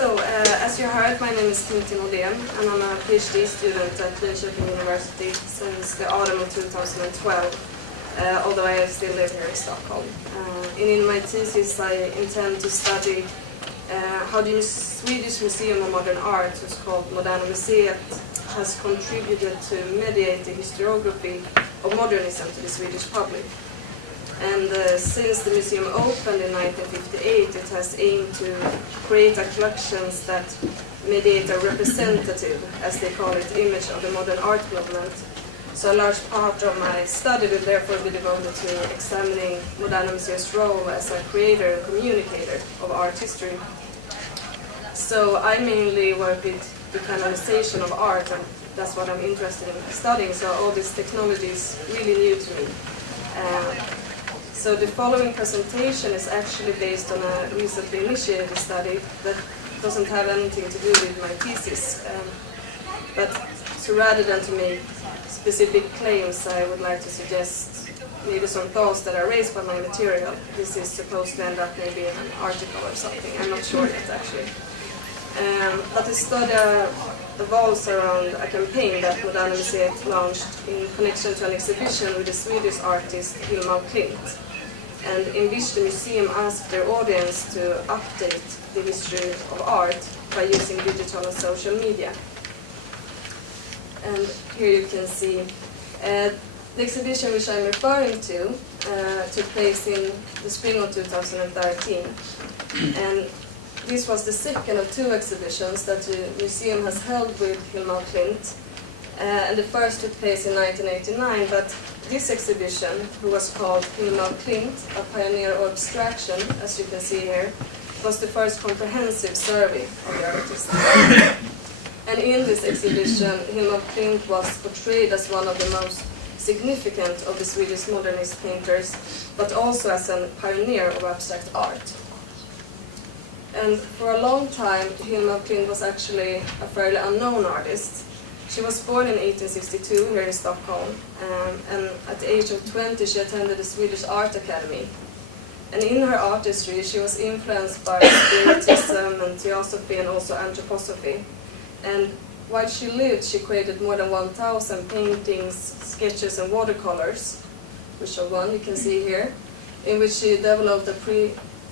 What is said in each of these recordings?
As you heard, my name is Tintin Hodén, and I'm a PhD student at Linköping University since the autumn of 2012, although I still live here in Stockholm. In my thesis, I intend to study how the Swedish Museum of Modern Art, which is called Moderna Museet, has contributed to mediate the historiography of modernism to the Swedish public. And since the museum opened in 1958, it has aimed to create collections that mediate a representative, as they call it, image of the modern art movement. So a large part of my study will therefore be devoted to examining Moderna Museet's role as a creator and communicator of art history. So I mainly work with the canonization of art, and that's what I'm interested in studying, so all this technology is really new to me. So the following presentation is actually based on a recently initiated study that doesn't have anything to do with my thesis. But rather than to make specific claims, I would like to suggest maybe some thoughts that are raised by my material. This is supposed to end up maybe in an article or something, I'm not sure yet actually. But the study evolves around a campaign that Moderna Museet launched in connection to an exhibition with the Swedish artist Hilma Klint, and in which the museum asked their audience to update the history of art by using digital and social media. And here you can see the exhibition which I'm referring to took place in the spring of 2013. And this was the second of two exhibitions that the museum has held with Hilma Klint. And the first took place in 1989, but this exhibition, who was called Hilma Klint, a pioneer of abstraction, as you can see here, was the first comprehensive survey of the artist. And in this exhibition, Hilma Klint was portrayed as one of the most significant of the Swedish modernist painters, but also as a pioneer of abstract art. And for a long time, Hilma Klint was actually a fairly unknown artist. She was born in 1862 here in Stockholm, and at the age of 20 she attended the Swedish Art Academy. And in her artistry she was influenced by Spiritism and Theosophy and also Anthroposophy. And while she lived, she created more than 1,000 paintings, sketches and watercolors, which are one you can see here, in which she developed a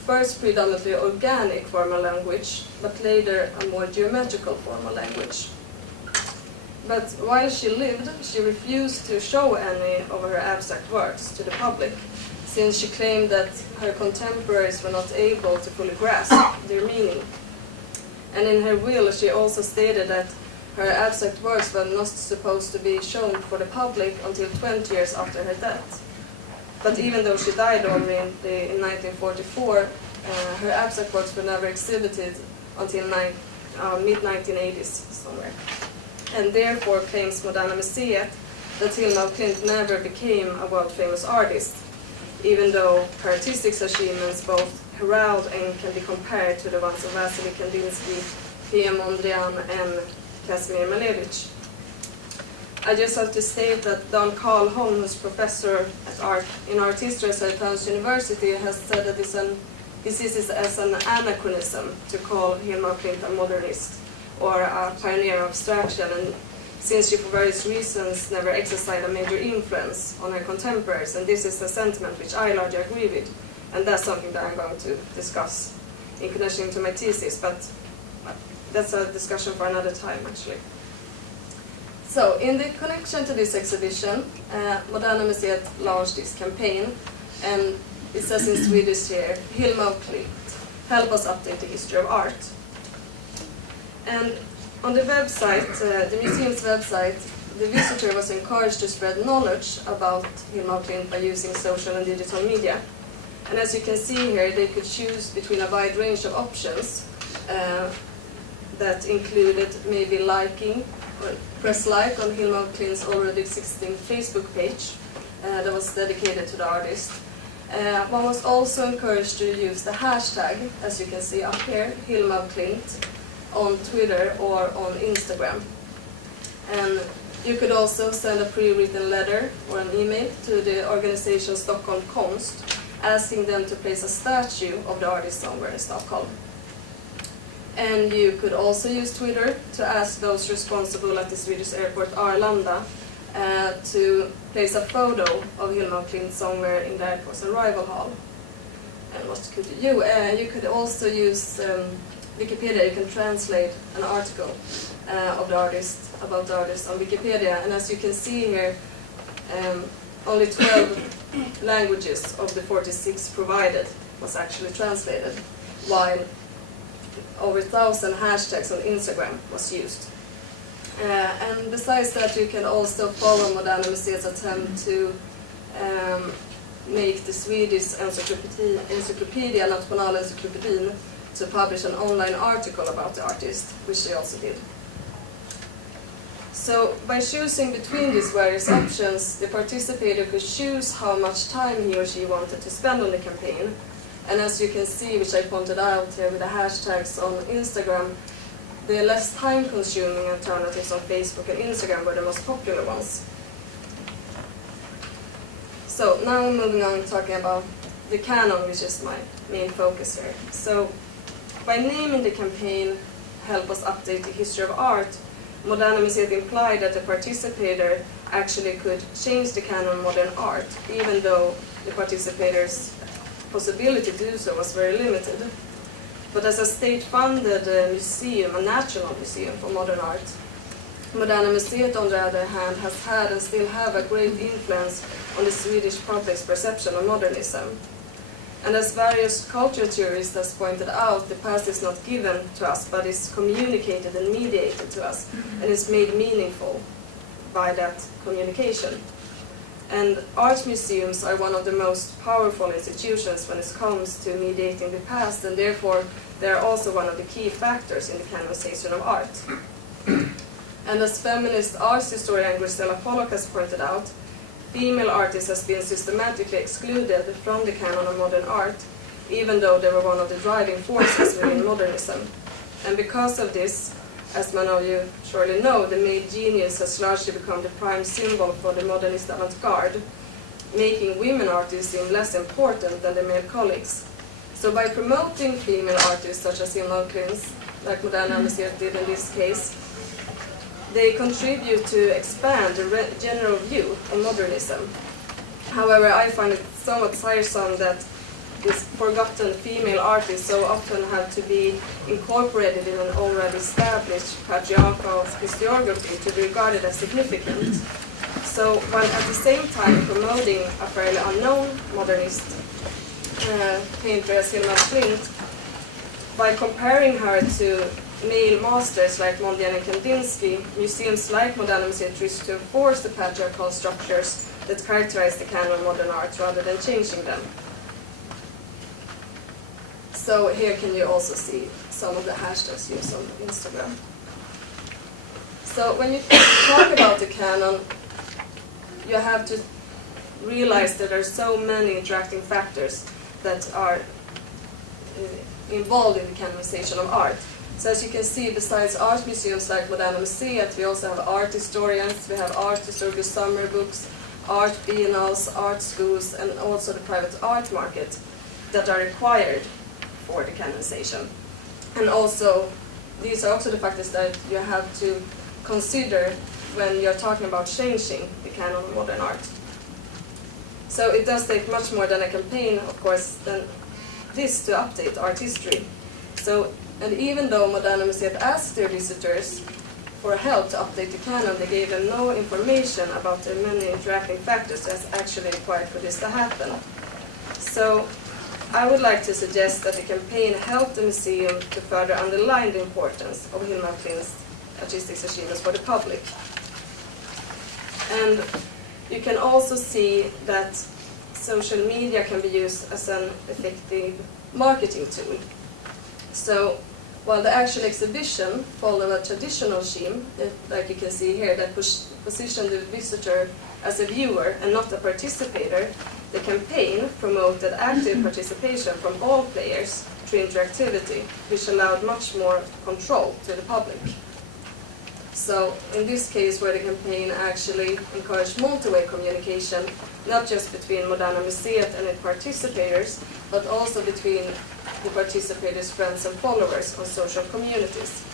first predominantly organic formal language, but later a more geometrical formal language. But while she lived, she refused to show any of her abstract works to the public, since she claimed that her contemporaries were not able to fully grasp their meaning. And in her will, she also stated that her abstract works were not supposed to be shown for the public until 20 years after her death. But even though she died already in 1944, her abstract works were never exhibited until mid-1980s somewhere. And therefore claims Moderna Museet that Hilma Klint never became a world-famous artist, even though her artistic achievements both herald and can be compared to the ones of Vasily Kandinsky, P.M. Mondrian and Kazimir Malevich. I just have to state that Don Carl Holm, who's professor in art history at Södertörns University, has said that he sees this as an anachronism to call Hilma Klint a modernist or a pioneer of abstraction, and since she for various reasons never exercised a major influence on her contemporaries, and this is a sentiment which I largely agree with, and that's something that I'm going to discuss in connection to my thesis, but that's a discussion for another time actually. So, in the connection to this exhibition, Moderna Museet launched this campaign, and it says in Swedish here, Hilma Klint, help us update the history of art. And on the website, the museum's website, the visitor was encouraged to spread knowledge about Hilma Klint by using social and digital media. And as you can see here, they could choose between a wide range of options that included maybe liking, or press like on Hilma Klint's already existing Facebook page that was dedicated to the artist. One was also encouraged to use the hashtag, as you can see up here, Hilma Klint, on Twitter or on Instagram. And you could also send a pre-written letter or an email to the organization Stockholm Konst, asking them to place a statue of the artist somewhere in Stockholm. And you could also use Twitter to ask those responsible at the Swedish airport Arlanda to place a photo of Hilma af Klint somewhere in the airport's arrival hall. And what could you do? You could also use Wikipedia. You can translate an article of the artist, about the artist on Wikipedia. And as you can see here, only 12 languages of the 46 provided was actually translated, while over 1,000 hashtags on Instagram was used. And besides that, you can also follow Moderna Museet's attempt to make the Swedish Encyclopedia Nationalencyklopedin to publish an online article about the artist, which they also did. So by choosing between these various options, the participator could choose how much time he or she wanted to spend on the campaign. And as you can see, which I pointed out here with the hashtags on Instagram, the less time-consuming alternatives on Facebook and Instagram were the most popular ones. So now moving on, talking about the canon, which is my main focus here. So by naming the campaign Help Us Update the History of Art, Moderna Museet implied that the participator actually could change the canon of modern art, even though the participator's possibility to do so was very limited. But as a state-funded museum, a national museum for modern art, Moderna Museet, on the other hand, has had and still have a great influence on the Swedish public's perception of modernism. And as various culture theorists have pointed out, the past is not given to us, but is communicated and mediated to us, and is made meaningful by that communication. And art museums are one of the most powerful institutions when it comes to mediating the past, and therefore they are also one of the key factors in the canonization of art. And as feminist arts historian Grisela Pollock has pointed out, female artists have been systematically excluded from the canon of modern art, even though they were one of the driving forces within modernism. And because of this, as many of you surely know, the male genius has largely become the prime symbol for the modernist avant-garde, making women artists seem less important than their male colleagues. So by promoting female artists such as Hilma af Klint, like Moderna Museet did in this case, they contribute to expand the general view of modernism. However, I find it somewhat tiresome that these forgotten female artists so often have to be incorporated in an already established patriarchal historiography to be regarded as significant. So while at the same time promoting a fairly unknown modernist painter as Hilma af Klint, by comparing her to male masters like Mondrian and Kandinsky, museums like Moderna Museet wish to enforce the patriarchal structures that characterize the canon of modern art rather than changing them. So here can you also see some of the hashtags used on Instagram. So when you talk about the canon, you have to realize that there are so many interacting factors that are involved in the canonization of art. So as you can see, besides art museums like Moderna Museet, we also have art historians, we have art historical summer books, art biennales, art schools, and also the private art market that are required for the canonization. And also, these are also the factors that you have to consider when you're talking about changing the canon of modern art. So it does take much more than a campaign, of course, than this to update art history. So, and even though Moderna Museet asked their visitors for help to update the canon, they gave them no information about the many interacting factors that's actually required for this to happen. So I would like to suggest that the campaign helped the museum to further underline the importance of Hilma af Klint's artistic achievements for the public. And you can also see that social media can be used as an effective marketing tool. So while the actual exhibition followed a traditional theme, like you can see here, that positioned the visitor as a viewer and not a participator, the campaign promoted active participation from all players through interactivity, which allowed much more control to the public. So in this case, where the campaign actually encouraged multi-way communication, not just between Moderna Museet and its participators, but also between the participators' friends and followers on social communities.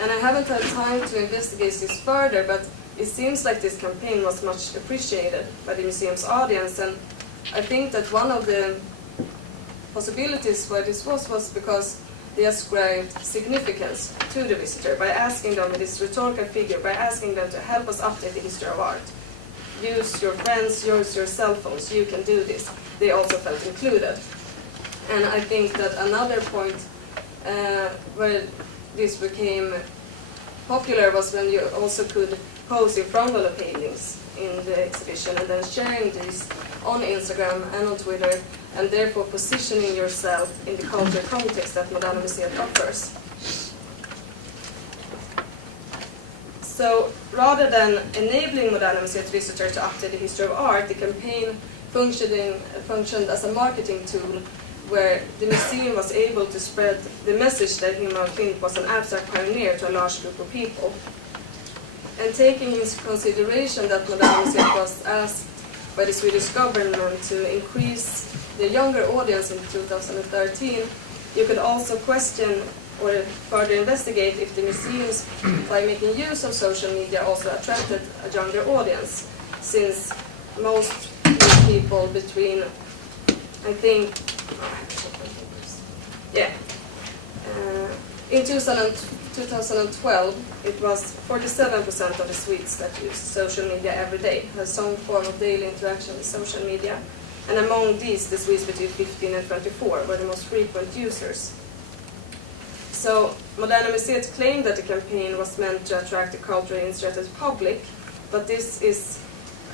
And I haven't had time to investigate this further, but it seems like this campaign was much appreciated by the museum's audience, and I think that one of the possibilities why this was because they ascribed significance to the visitor by asking them, with this rhetorical figure, by asking them to help us update the history of art. Use your friends, use your cell phones, you can do this. They also felt included. And I think that another point where this became popular was when you also could pose in front of the paintings in the exhibition and then sharing these on Instagram and on Twitter, and therefore positioning yourself in the cultural context that Moderna Museet offers. So rather than enabling Moderna Museet visitors to update the history of art, the campaign functioned as a marketing tool where the museum was able to spread the message that Hilma af Klint was an abstract pioneer to a large group of people. And taking into consideration that Moderna Museet was asked by the Swedish government to increase the younger audience in 2013, you could also question or further investigate if the museums, by making use of social media, also attracted a younger audience, since most people between, I think, in 2012, it was 47% of the Swedes that used social media every day, had some form of daily interaction with social media. And among these, the Swedes between 15 and 24 were the most frequent users. So Moderna Museet claimed that the campaign was meant to attract a culturally interested public, but this is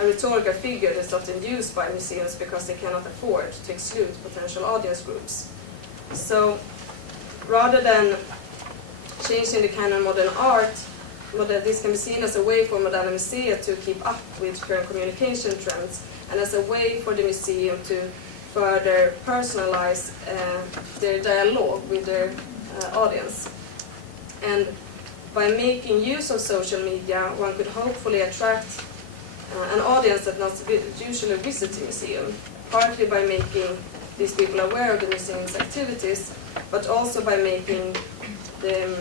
a rhetorical figure that's often used by museums because they cannot afford to exclude potential audience groups. So rather than changing the canon of modern art, this can be seen as a way for Moderna Museet to keep up with current communication trends and as a way for the museum to further personalize their dialogue with their audience. And by making use of social media, one could hopefully attract an audience that not usually visits the museum, partly by making these people aware of the museum's activities, but also by making the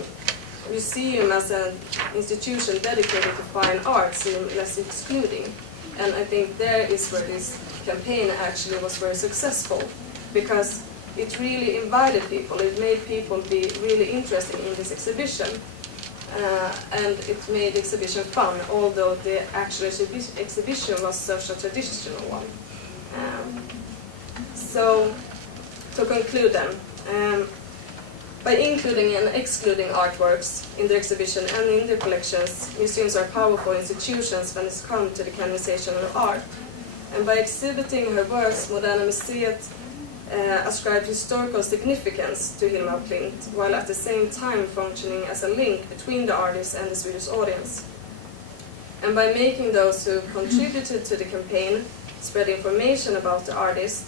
museum as an institution dedicated to fine art seem less excluding. And I think there is where this campaign actually was very successful, because it really invited people, it made people be really interested in this exhibition, and it made the exhibition fun, although the actual exhibition was such a traditional one. So, to conclude then, by including and excluding artworks in their exhibition and in their collections, museums are powerful institutions when it comes to the canonization of art. And by exhibiting her works, Moderna Museet ascribed historical significance to Hilma af Klint, while at the same time functioning as a link between the artist and the Swedish audience. And by making those who contributed to the campaign spread information about the artist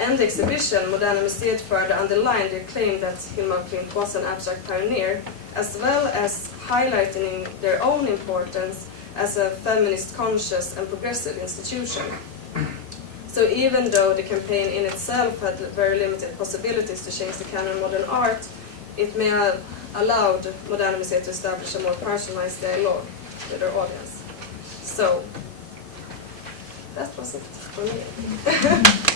and the exhibition, Moderna Museet further underlined their claim that Hilma af Klint was an abstract pioneer, as well as highlighting their own importance as a feminist conscious and progressive institution. So even though the campaign in itself had very limited possibilities to change the canon of modern art, it may have allowed Moderna Museet to establish a more personalized dialogue with their audience. So that was it for me.